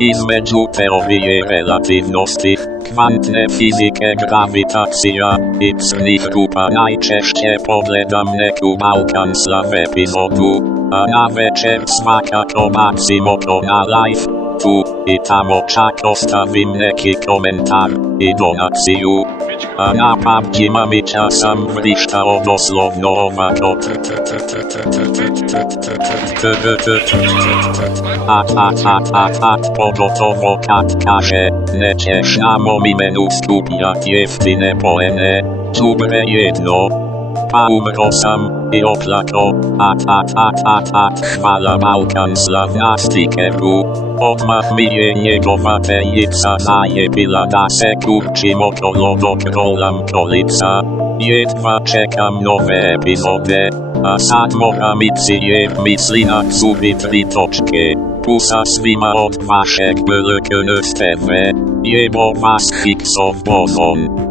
Između teorije relativnosti, kvantne fizike, gravitacija i crnih rupa najčešće pogledam neku Balkanslav epizodu, a na večer svakako bacimo to na live, tu i tamo čak ostavim neki komentar i donaciju. A na PUBG Mamića sam vrištao doslovno ovako. Pogotovo kad kaže, nećeš na mom imenu skupljat jeftine poene, đubre jedno. Pa umro sam i oplako, hvala Balkanslav na stikeru. Odmah mi je njegova peljica zajebila da se kurčim okolo dok rolam kolica. Jedva čekam nove epizode, a sad moram ići jer misli na zubi 3 točke. Pusa svima od vašeg BLKNS TV, jebo vas Higgsov bozon.